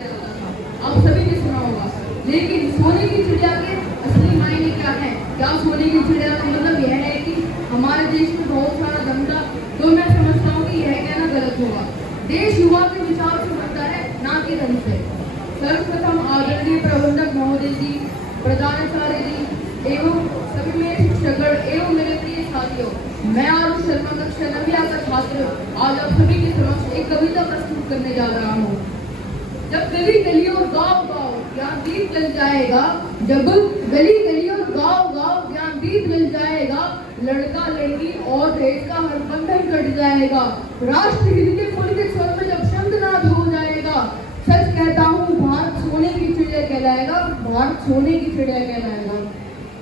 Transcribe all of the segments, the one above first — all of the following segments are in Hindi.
आप सभी ने सुना होगा। लेकिन सोने की चिड़िया के असली मायने क्या है? क्या सोने की चिड़िया का मतलब यह है कि हमारे देश में बहुत सारा धंधा, तो मैं समझता हूँ कि यह कहना गलत होगा। देश युवा के विचार से बनता है, ना कि धन से। सर्वप्रथम आदरणीय प्रबंधक महोदय जी, प्रधानाचार्य जी एवं सभी मेरे शिक्षकगण एवं मेरे प्रिय साथियों, मैं आरुष शर्मा कक्षा 9वीं का छात्र आज आप सभी के समक्ष एक कविता प्रस्तुत करने जा रहा हूँ। जब गली गली और गांव गांव ज्ञान दीप जल जाएगा, जब गली गली और गांव गांव ज्ञान दीप जल जाएगा, लड़का लड़की और देश का हर बंधन कट जाएगा, राष्ट्र हित के कुल के स्वर में जब शंखनाद हो जाएगा, सच कहता हूँ भारत सोने की चिड़िया कहलाएगा, भारत सोने की चिड़िया कहलाएगा।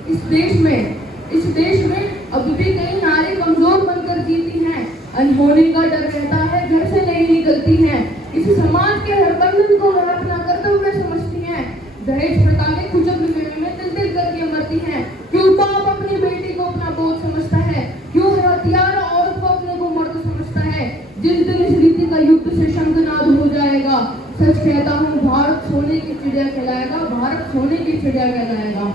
इस देश में अब भी कई नारी कमजोर बनकर जीती हैं, अनहोनी का डर रहता है, घर से नहीं निकलती हैं, इस समाज के हर बंधन को वह अपना कर्तव्य समझती हैं, दहेज प्रथा के कुचक्र में तिल तिल करके मरती हैं। क्यों बाप अपनी बेटी को अपना बोझ समझता है? क्यों हथियार औरत को अपने को मर्द समझता है? जिस दिन इस रीति का युद्ध से शंखनाद हो जाएगा, सच कहता हूँ भारत सोने की चिड़िया कहलाएगा, भारत सोने की चिड़िया कहलाएगा।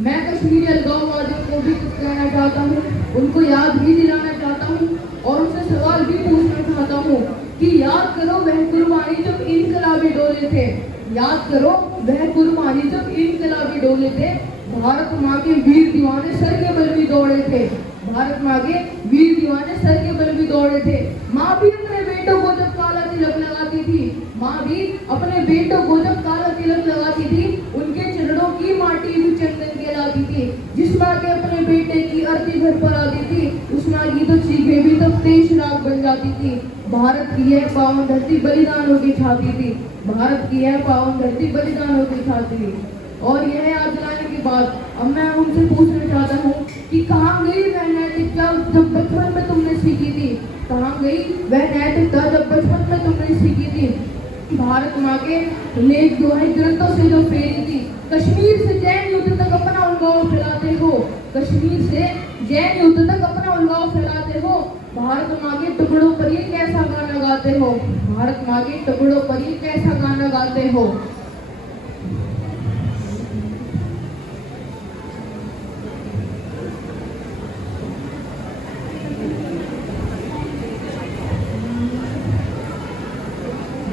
मैं कश्मीरी अलगाववादियों को भी कुछ कहना चाहता हूँ, उनको याद भी दिलाना चाहता हूँ और उनसे सवाल भी पूछना चाहता हूँ कि याद करो वह कुर्बानी जब इनकलाबी डोले थे, याद करो वह कुर्बानी जब इनकलाबी डोले थे, भारत माँ के वीर दीवाने सर के बल भी दौड़े थे, भारत माँ के वीर दीवाने सर के बल भी दौड़े थे। माँ भी अपने बेटों को जब काला तिलक लगाती थी, माँ भी अपने बेटों को जब काला तिलक लगाती थी, उनके चरणों की माटी भी चंदन कहलाती थी। जिस माँ के अपने बेटे की अर्थी घर पर आती थी, उस माँ की तो चीखें भी तब तेज राख बन जाती थी। भारत की यह पावन धरती बलिदानों की छाती थी, भारत की यह पावन धरती बलिदानों की छाती थी। और यह याद दिलाने के बाद अब मैं उनसे पूछना चाहता हूँ कि कहाँ गई वह नैतिकता जब बचपन में तुमने सीखी थी, कहाँ गई वह नैतिकता जब बचपन में तुमने सीखी थी? भारत माँ के नेक दुआएं ग्रंथों से जो फेरी थी, कश्मीर से जैन युद्ध तक अपना उलगाव फैलाते हो, कश्मीर से जैन युद्ध तक अपना उलगाव फैलाते हो, भारत माँ के टुकड़ों पर ये कैसा गाना गाते हो, भारत माँ के टुकड़ों पर ये कैसा गाना गाते हो।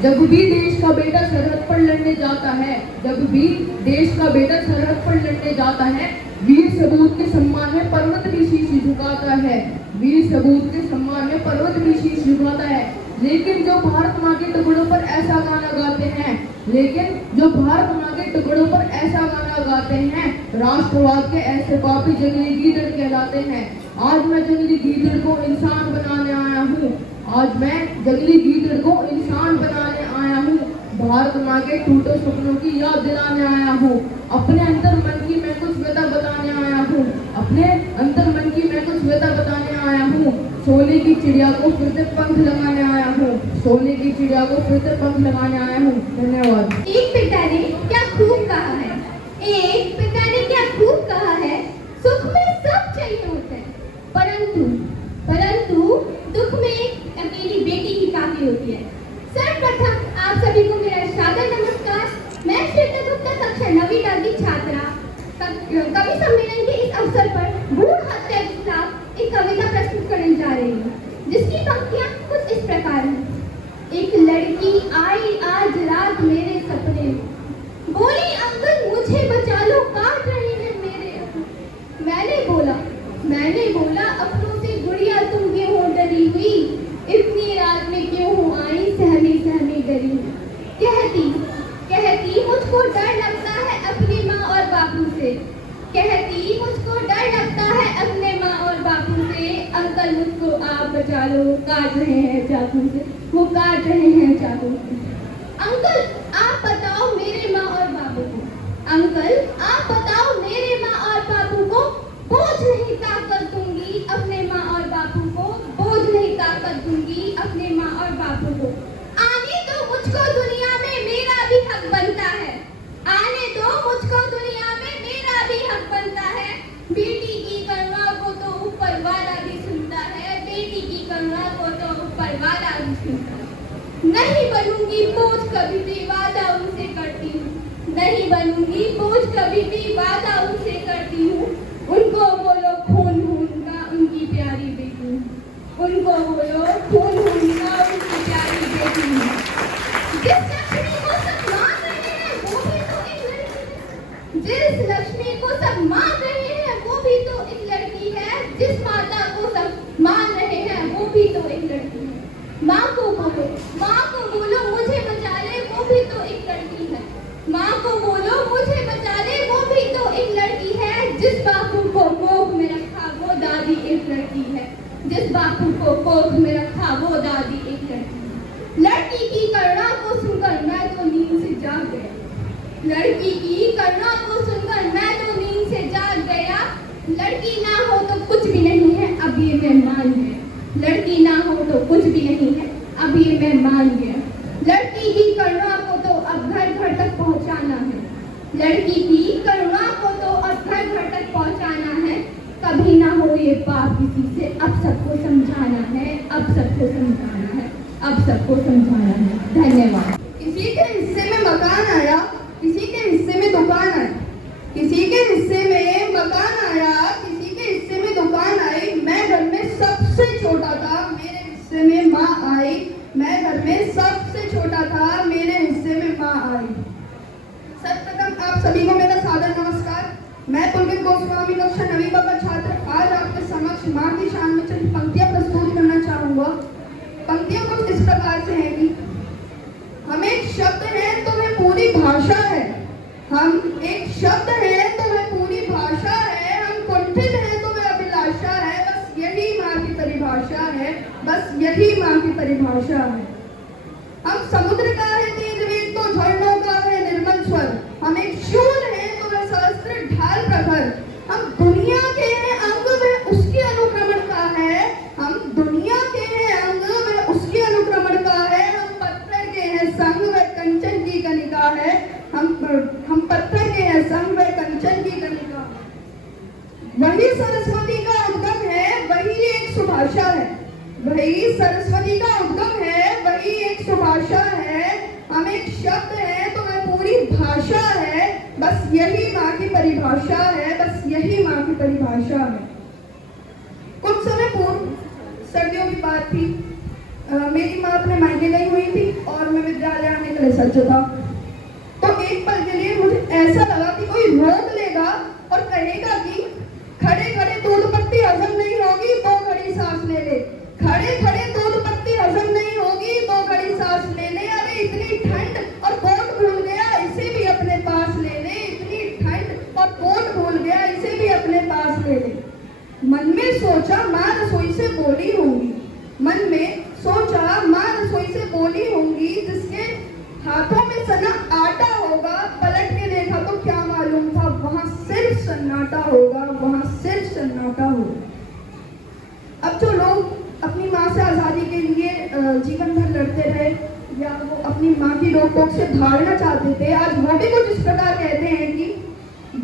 जब भी देश का बेटा सरहद पर लड़ने जाता है, जब भी देश का बेटा सरहद पर लड़ने जाता है, वीर सबूत के सम्मान में पर्वत भी शीश झुकाता है, वीर सबूत के सम्मान में पर्वत भी शीश झुकाता है। लेकिन जो भारत माँ के टुकड़ों पर ऐसा गाना गाते हैं, लेकिन जो भारत माँ के टुकड़ों पर ऐसा गाना गाते हैं, राष्ट्रवाद के ऐसे पापी जंगली गीदड़ कहलाते हैं। आज मैं जंगली गीदड़ को इंसान बनाने आया हूँ, आज मैं जंगली गीदड़ को इंसान बनाने आया हूँ, भारत माँ के टूटे सपनों की याद दिलाने आया हूँ, अपने अंतर मन की मैं कुछ व्यथा बताने आया हूँ, अपने अंतर मन की मैं कुछ व्यथा बताने आया हूँ। सोने की चिड़िया को फिर से पंख लगाने आया हूँ, सोने की चिड़िया को फिर से पंख लगाने आया हूँ। धन्यवाद। एक पिता ने क्या खूब कहा है, एक पिता ने क्या खूब कहा है, सुख में सब चाहिए होते हैं, परंतु दुख में अकेली बेटी ही काफी होती है। सर्वप्रथम आप सभी को मेरा सादर नमस्कार। मैं श्वेता गुप्ता कक्षा 9वीं की छात्रा कवि सम्मेलन के इस अवसर पर भ्रूण हत्या के खिलाफ एक कविता प्रस्तुत करने जा रही हूँ, जिसकी पंक्तियां कुछ इस प्रकार हैं। एक लड़की आई आज रात मेरे सपने में, बोली अंकल मुझे बचा लो, काट रहे हैं मेरे। मैंने बोला अपनों से गुड़िया तुम क्यों हो डरी हुई, इतनी रात में क्यों हो आई सहमी सहमी डरी। कहती मुझको डर लगता है अपनी माँ और बापू से, कहती मुझको डर लगता है अपने माँ और बापू से, अंकल मुझको आप बचा लो, काट रहे हैं चाकू से, वो काट रहे हैं चाकू से। अंकल आप बताओ मेरे माँ और बापू को, अंकल आप बताओ मेरे माँ और बापू को, बोझ नहीं ताकत दूंगी अपने माँ और बापू को, बोझ नहीं ताकत दूंगी अपने माँ और बापू को। आने दो मुझको दुनिया में मेरा भी हक बनता है, आने दो मुझको दुनिया में मेरा भी हक बनता है। बेटी की करुणा को तो ऊपर वाला भी सुनता है, बेटी की करुणा को तो ऊपर वाला भी सुनता है। नहीं बनूंगी बोझ कभी भी, वादा उनसे करती हूँ। नहीं बनूंगी बोझ कभी भी, वादा उनसे करती हूँ। उनको बोलो खून हूँ उनका, उनकी प्यारी बेटी हूँ। उनको बोलो खून हूँ उनका, उनकी प्यारी बेटी हूँ। जिस लक्ष्मी को सब मान रहे हैं वो भी तो एक लड़की है। जिस लक्ष्मी को सब मान रहे हैं वो भी तो एक लड़की है। जिस माता को सब मान रहे हैं वो भी तो एक लड़की है। माँ को बोलो मुझे बचा ले, वो भी तो एक लड़की है। माँ को बोलो मुझे बचा ले, वो भी तो एक लड़की है। जिस बापू को कोख में रखा वो दादी एक लड़की है। जिस बापू को कोख में रखा वो दादी एक लड़की है। लड़की की करुणा को सुनकर मैं तो नींद से जाग गया। लड़की की करुणा को सुनकर मैं तो नींद से जाग गया। लड़की ना हो तो कुछ भी नहीं है, अब ये मैं मान गया। लड़की ना हो तो कुछ भी नहीं है, अब ये मैं मान गया। लड़की की करुणा को तो अब घर घर तक पहुंचाना है। लड़की की करुणा को तो अब घर घर तक पहुंचाना है। कभी ना हो ये पाप किसी से, अब सबको समझाना है। अब सबको समझाना है, अब सबको समझाना है। धन्यवाद। किसी के हिस्से में मकान आया, किसी के हिस्से में दुकान आई। किसी के हिस्से में मकान आया, किसी के हिस्से में दुकान आई। मैं घर में सबसे छोटा था, मेरे हिस्से में माँ आई। मैं घर में सबसे छोटा था, मेरे हिस्से में माँ आई। सर्वप्रथम आप सभी को मेरा सादर नमस्कार। मैं पुलकित गोस्वामी कक्षा 9वीं का छात्र आज आपके समक्ष माँ की शान में चंद पंक्तियां प्रस्तुत करना चाहूंगा। पंक्तियां कुछ इस प्रकार से हैं कि हम एक शब्द है तो वह पूरी भाषा है। हम एक शब्द है तो वह पूरी भाषा है। हम कुंठित है तो वह अभिलाषा है। बस यही माँ की परिभाषा है। बस यही माँ की परिभाषा है। हम समुद्र का है तेज वेग तो झरनों का है निर्मल स्वर। हम एक शूल है तो वह सहस्त्र ढाल प्रखर। हम दुनिया के हैं अंग वह उसके अनुक्रमण का है। हम दुनिया के हैं अंग वह उसके अनुक्रमण का है। हम पत्थर के हैं संग वह कंचन की कनिका है। हम पत्थर के हैं संग वह कंचन की कनिका। वही सरस्वती का उद्गम है, वही एक सुभाषा है। वही सरस्वती का उद्गम है, वही एक सुभाषा है। हम एक शब्द है तो वह पूरी भाषा है। बस यही माँ की परिभाषा है। बस यही माँ की परिभाषा है। कुछ समय पूर्व सर्दियों की बात थी। मेरी माँ अपने मायके गई हुई थी और मैं विद्यालय आने के लिए सज था। तो एक पल के लिए मुझे ऐसा लगा कि कोई रोक लेगा और कहेगा कि खड़े खड़े दूध पत्ती हजम नहीं होगी, 2 घड़ी सांस ले ले। खड़े खड़े दूध पत्ती हजम नहीं होगी, 2 घड़ी सांस ले ले। अरे इतनी ठंड और कोट भूल गया, इसे भी अपने पास ले ले। इतनी ठंड और कोट भूल गया, इसे भी अपने पास ले ले। मन में सोचा माँ रसोई से बोली होंगी। मन में सोचा माँ रसोई से बोली होंगी। जिसके हाथों में सना आटा होगा, पलट के देखा तो क्या मालूम था वहां सिर्फ सन्नाटा होगा, वहां सिर्फ सन्नाटा होगा। अब जो लोग अपनी माँ से आज़ादी के लिए जीवन भर लड़ते रहे या वो अपनी माँ की रोक टोक से भागना चाहते थे, आज वो भी कुछ इस प्रकार कहते हैं कि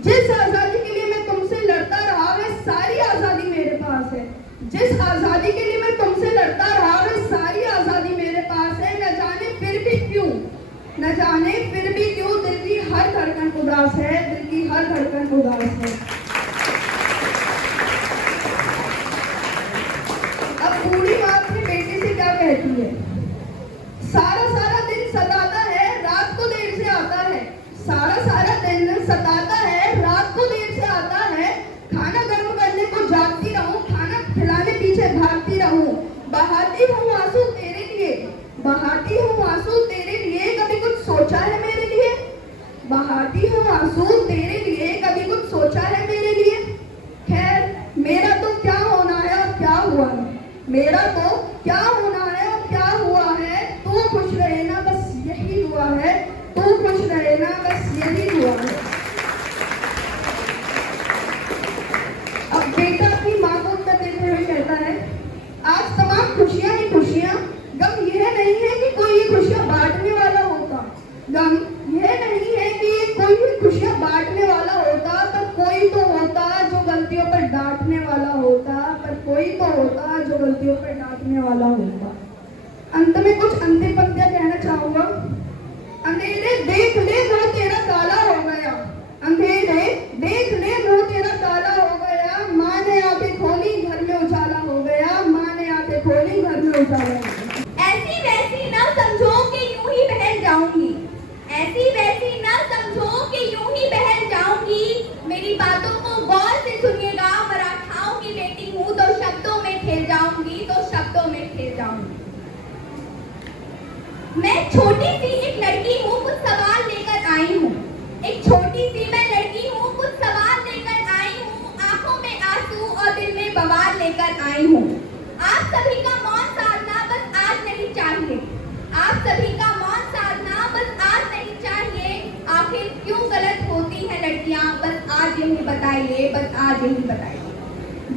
जिस आज़ादी के लिए मैं तुमसे लड़ता रहा वह सारी आज़ादी मेरे पास है। जिस आज़ादी के लिए मैं तुमसे लड़ता रहा वह सारी आज़ादी मेरे पास है। न जाने फिर भी क्यों, न जाने फिर भी क्यों दिल की हर धड़कन उदास है। दिल की हर धड़कन उदास है। अब बूढ़ी माँ अपनी बेटी से क्या कहती है? सारा सारा दिन सताता है, रात को देर से आता है। सारा सारा दिन सताता है, रात को देर से आता है। खाना गर्म करने को जागती रहूं, खाना खिलाने पीछे भागती रहूं। बहाती हूँ आंसू तेरे लिए, बहाती हूँ आंसू तेरे लिए। कभी कुछ सोचा है मेरे लिए? बहाती हूँ आंसू तेरे लिए, कभी कुछ सोचा है मेरे लिए? खैर मेरा तो क्या होना है और क्या हुआ है। मेरा तो क्या होना है और क्या हुआ है। तू खुश रहे ना बस यही हुआ है। तू खुश रहे ना बस यही हुआ है। अब बेटा अपनी माँ को उत्तर देते हुए कहता है, आज तमाम खुशियां ही खुशियां। गम यह नहीं है कि कोई ये खुशियां बांटने वाला होता। गम यह नहीं है कि कोई भी खुशियां बांटने वाला होता। पर कोई तो होता जो गलतियों पर डांटने वाला होता। पर कोई तो होता जो गलतियों पर डांटने वाला होता। अंत में कुछ अंतिम पंक्तियां जाऊंगी। ऐसी वैसी न समझो कि यूं ही बहल जाऊंगी। मेरी बातों को गौर से सुनिएगा, मराठाओं की बेटी हूँ तो शब्दों में खेल जाऊंगी, तो शब्दों में खेल जाऊंगी। मैं छोटी सी एक लड़की हूँ, कुछ सवाल लेकर आई हूँ। एक छोटी सी मैं लड़की हूँ, कुछ सवाल लेकर आई हूँ। आंखों में आंसू और दिल में बवाल लेकर आई हूँ। आप सभी का मौन साधना बस आज नहीं चाहिए। आप सभी का मौन साधना बस आज नहीं चाहिए। आखिर क्यों गलत होती हैं लड़कियां, बस आज यही बताइए, बस आज यही बताइए।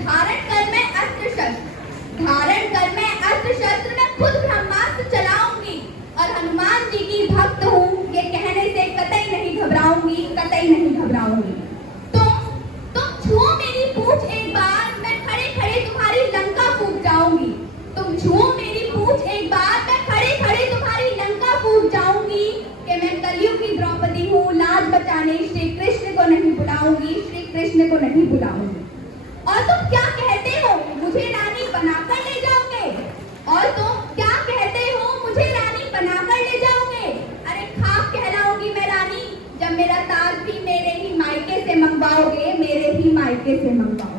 धारण कर मैं अस्त्र शस्त्र, धारण कर मैं अस्त्र शस्त्र, मैं खुद ब्रह्मास्त्र चलाऊंगी और हनुमान जी की भक्त हूँ, ये कहने से कतई नहीं घबराऊंगी, कतई नहीं घबराऊंगी। तुम छुओ मेरी पूंछ एक बार, मैं खड़े खड़े तुम्हारी लंका फूंक जाऊंगी। तुम छुओ मेरी पूंछ एक बार, मैं खड़े खड़े तुम्हारी लंका फूंक जाऊंगी। कि मैं कलयुग की द्रौपदी हूँ, लाज बचाने श्री कृष्ण को नहीं बुलाऊंगी, श्री कृष्ण को नहीं बुलाऊंगी। और तुम क्या कहते हो, मुझे रानी बनाकर ले जाओगे? और तुम क्या कहते हो, मुझे रानी बनाकर ले जाओगे? अरे खाक कहलाऊंगी मैं रानी, जब मेरा ताज भी मेरे ही मायके से मंगवाओगे, मेरे ही मायके से मंगवाओगे।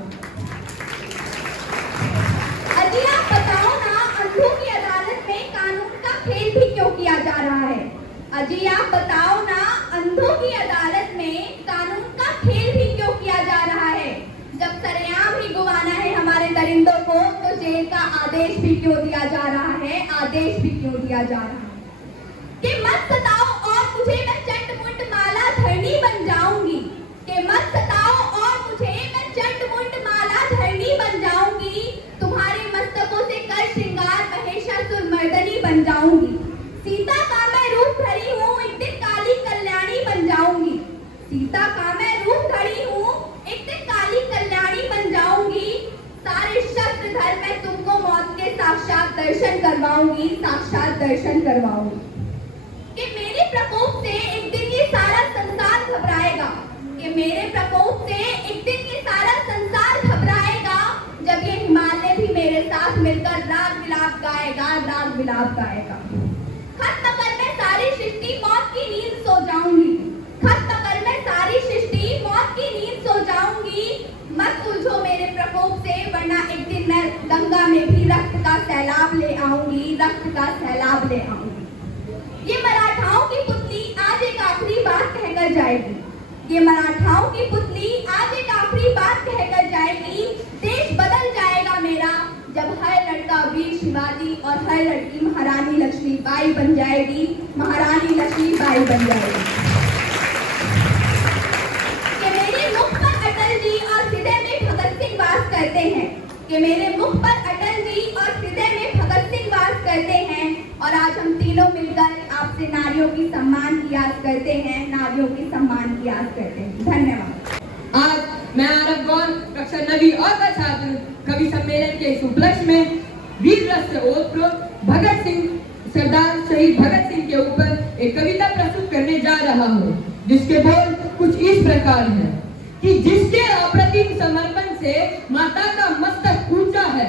अजी आप बताओ ना, अंधों की अदालत में कानून का खेल भी क्यों किया जा रहा है? अजी आप बताओ ना, अंधों की अदालत में कानून का खेल भी क्यों किया जा रहा है? जब सरेआम ही गुवाना है हमारे दरिंदों को, तो जेल का आदेश भी क्यों दिया जा रहा है, आदेश भी क्यों दिया जा रहा है? कि मत सताओ और मुझे, मैं चंड-मुंड माला धरनी बन जाऊंगी। कि मत सताओ और मुझे, मैं चंड-मुंड माला धरनी बन जाऊंगी। तुम्हारे मस्तकों से कर श्रृंगार महिषासुर मर्दनी बन जाऊंगी। सीता का मैं रूप धरी हूँ, एक दिन काली कल्याणी बन जाऊंगी। सीता का मैं रूप धरी हूँ, एक दिन काली कल्याणी बन जाऊंगी। सारे शस्त्र धर मैं तुमको मौत के साक्षात दर्शन करवाऊंगी, साक्षात दर्शन करवाऊंगी। कि मेरे प्रकोप से एक दिन ये सारा संसार घबराएगा। कि मेरे प्रकोप से एक दिन ये सारा संसार घबराएगा, जब ये हिमालय भी मेरे साथ मिलकर राग विलाप गाएगा, राग विलाप गाएगा। खत्म कर मैं सारी सृष्टि, मौत की नींद सो जाऊंगी। खत्म कर मैं सारी सृष्टि, मौत की नींद सो जाऊंगी। मत उलझो मेरे प्रकोप से, वरना एक दिन मैं गंगा में भी रक्त का सैलाब ले आऊंगी, रक्त का सैलाब ले आऊंगी। ये मराठाओं की पुतली आज एक आखिरी बात कहकर जाएगी। ये मराठाओं की पुतली आज एक आखिरी बात कहकर जाएगी। देश बदल जाएगा मेरा, जब हर लड़का वीर शिवाजी और हर लड़की महारानी लक्ष्मीबाई बन जाएगी, महारानी लक्ष्मीबाई बन जाएगी। कि मेरे मुख पर अटल जी और हृदय में भगत सिंह वास करते हैं। कि मेरे मुख पर अटल जी और हृदय में भगत सिंह वास करते हैं। और आज हम तीनों मिलकर आपसे नारियों की सम्मान की आस करते हैं, नारियों की सम्मान की आस करते हैं। धन्यवाद। आज मैं आरव गौर कक्षा 9वीं और का छात्र कवि सम्मेलन के इस उपलक्ष्य में वीर रस ओतप्रोत भगत सिंह, सरदार शहीद भगत सिंह के ऊपर एक कविता प्रस्तुत करने जा रहा हूँ, जिसके बोल कुछ इस प्रकार हैं कि जिसके अप्रतिम समर्पण से माता का मस्तक ऊंचा है,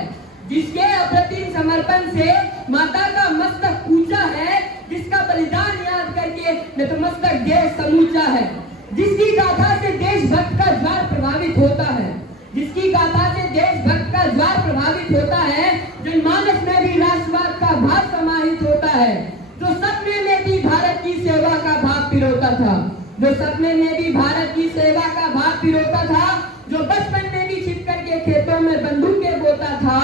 जिसके अप्रतिम समर्पण से माता का मस्तक ऊंचा है, जिसका बलिदान याद करके नतमस्तक देश समूचा है, जिसकी गाथा से देशभक्त का ज्वार प्रभावित होता है, जिसकी गाथा से देशभक्त का ज्वार प्रभावित होता है, जनमानस में भी राष्ट्रवाद का भाव समाहित होता है, जो सपने में भी भारत की सेवा का भाव पिरोता था, जो सपने में भी भारत की सेवा का भाव पिरोता था, जो बचपन में भी छिप करके खेतों में बंदूकें बोता था,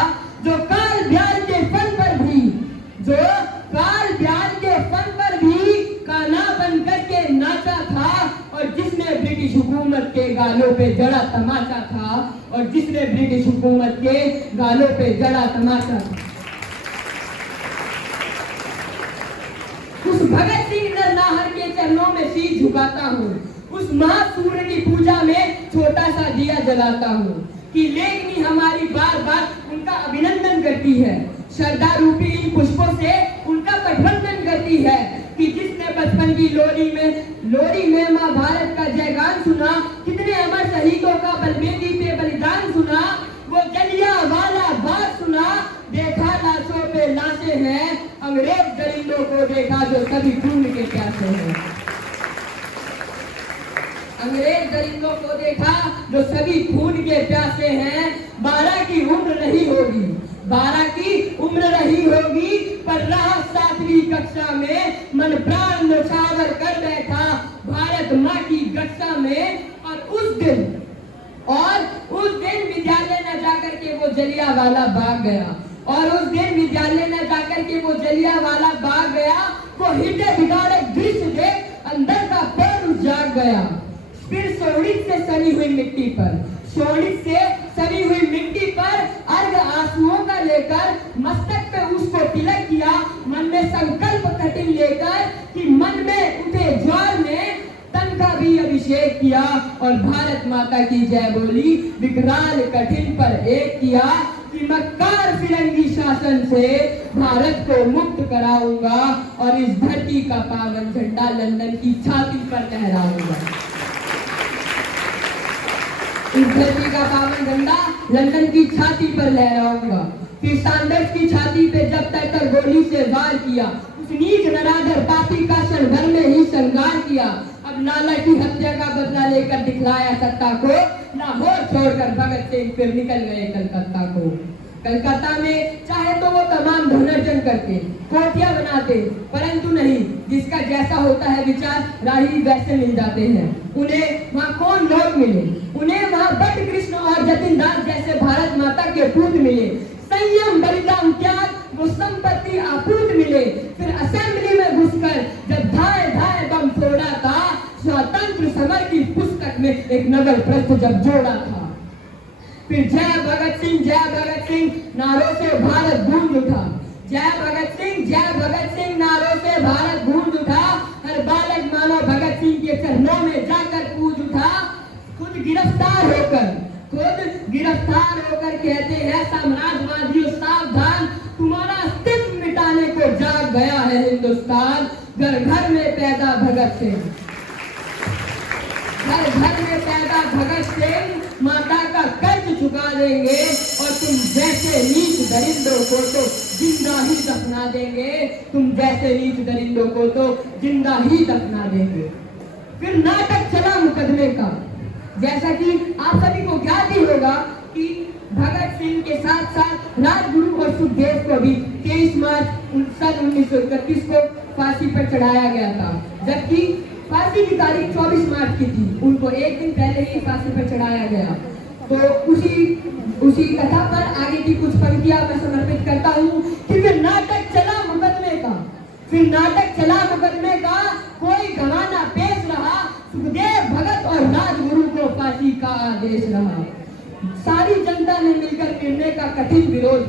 जो काल ब्याज के फन पर भी, जो काल ब्याज के फन पर भी काना बन करके नाचा था, और जिसने ब्रिटिश हुकूमत के गालों पे जड़ा तमाचा था, और जिसने ब्रिटिश हुकूमत के गालों पे जड़ा तमाचा था। उस भगत सिंह नरनाहर के चरणों में शीश झुकाता हूँ, उस महासूर्य की पूजा में छोटा सा दिया जलाता हूँ, कि लेखनी हमारी बार बार उनका अभिनंदन करती है, श्रद्धा रूपी पुष्पों से उनका पठवंदन करती है, कि जिसने बचपन की लोरी में माँ भारत का जयगान सुना, कितने अमर शहीदों का बलबेदी पे बलिदान सुना, वो जलियांवाला बाग सुना, देखा लाशों पे लाशें हैं, अंग्रेज दरिंदों को देखा जो सभी खून के प्यासे हैं। अंग्रेज दरिंदों को देखा जो सभी खून के प्यासे हैं। 12 की उम्र रही होगी, 12 की उम्र रही होगी, पर रहा 7वीं कक्षा में, मन प्राण न्यौछावर कर बैठा भारत माँ की कक्षा में। और उस दिन विद्यालय न जाकर के वो जलियांवाला बाग गया, और उस दिन विद्यालय न जाकर के वो जलियांवाला बाग गया। वो हृदय विदारक दृश्य देख अंदर का पैर जाग गया। फिर शोणित से सनी हुई मिट्टी पर, शोणित से सनी हुई मिट्टी पर अर्घ आंसुओं का लेकर मस्तक पे उसको तिलक किया। मन में संकल्प कठिन लेकर कि मन में उठे ज्वार में तन का भी अभिषेक किया, और भारत माता की जय बोली। विकराल कठिन पर एक किया कि मक्कार फिरंगी शासन से भारत को मुक्त कराऊंगा, और इस धरती का पावन झंडा लंदन की छाती पर लहराऊंगा। इस धरती का पावन झंडा लंदन की छाती पर लहराऊंगा। फिर सैंडर्स की छाती पे जब तक गोली से वार किया, उस नीच नराधर पापी का क्षण भर में ही संगार किया। अब लाला की हत्या का बदला लेकर दिखलाया सत्ता को, लाहौर छोड़कर भगत सिंह फिर निकल गए कलकत्ता को। कलकत्ता में चाहे तो वो तमाम धनार्जन करते, कोठियां बनाते, परंतु नहीं, जिसका जैसा होता है विचार राही वैसे मिल जाते हैं। उन्हें वहाँ कौन लोग मिले, उन्हें वहाँ बट कृष्ण और जतिन दास जैसे भारत माता के पूत मिले। संयम बलिदान त्याग वो संपत्ति आपूत मिले। फिर असेंबली में घुसकर जब धाए धाए बम फोड़ा था, स्वतंत्र समर की पुस्तक में एक नवल प्रश्न जब जोड़ा था। फिर जय भगत सिंह नारों से भारत गूंज उठा। जय भगत सिंह नारों से भारत गूंज उठा। हर बालक मानो भगत सिंह के चरणों में जाकर पूज उठा। खुद गिरफ्तार होकर कहते हैं साम्राज्यवादियों सावधान, तुम्हारा अस्तित्व मिटाने को जाग गया है हिंदुस्तान। घर घर में पैदा भगत सिंह, घर घर में पैदा भगत सिंह, माता का कर्ज चुका देंगे, और तुम जैसे नीच दरिंदों को तो जिंदा ही दफना देंगे। तुम जैसे नीच दरिंदों को तो जिंदा ही दफना देंगे। फिर नाटक चला मुकदमे का। जैसा कि आप सभी को ज्ञात ही होगा कि भगत सिंह के साथ साथ राजगुरु और सुखदेव को भी 23 मार्च सन 1931 को फांसी पर चढ़ाया गया था, जबकि फांसी की तारीख 24 मार्च की थी। उनको एक दिन पहले ही फांसी पर चढ़ाया गया। तो उसी कथा पर आगे की कुछ पंक्तियां मैं समर्पित करता हूँ कि फिर नाटक चला मुकदमे का, कोई गवाना पेश रहा, सुखदेव भगत और राजगुरु को फांसी का आदेश रहा। सारी जनता ने मिलकर निर्णय का कठिन विरोध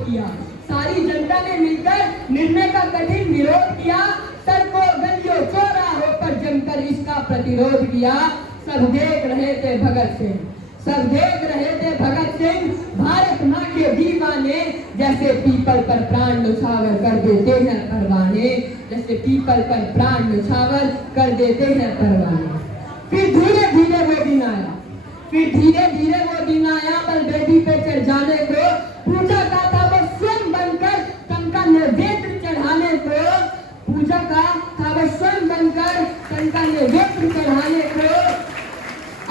किया। सड़कों गलियों चौराहों पर जमकर इसका प्रतिरोध किया। सब देख रहे थे भगत सिंह, भारत माँ के दीवाने, जैसे पीपल पर प्राण न्यौछावर कर देते हैं परवाने, जैसे पीपल पर प्राण न्यौछावर कर देते हैं परवाने। फिर धीरे धीरे वो दिन आया बलवेदी पे चढ़ जाने को। पूजा का था वो स्वयं बनकर तनका नैवेद्य चढ़ाने को।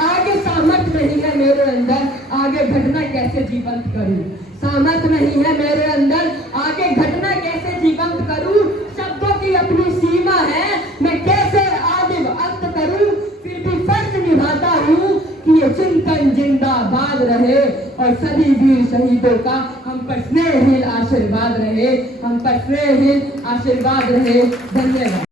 आगे सामर्थ्य नहीं है मेरे अंदर, आगे घटना कैसे जीवंत करूं। सामर्थ्य नहीं है मेरे अंदर, आगे घटना कैसे जीवंत करूं। शब्दों की अपनी सीमा है, मैं कैसे आगे अंत करूं। फिर भी फर्ज निभाता हूं कि ये चिंतन जिंदाबाद रहे, और सभी वीर शहीदों का हम पर स्नेहहीन आशीर्वाद रहे। धन्यवाद।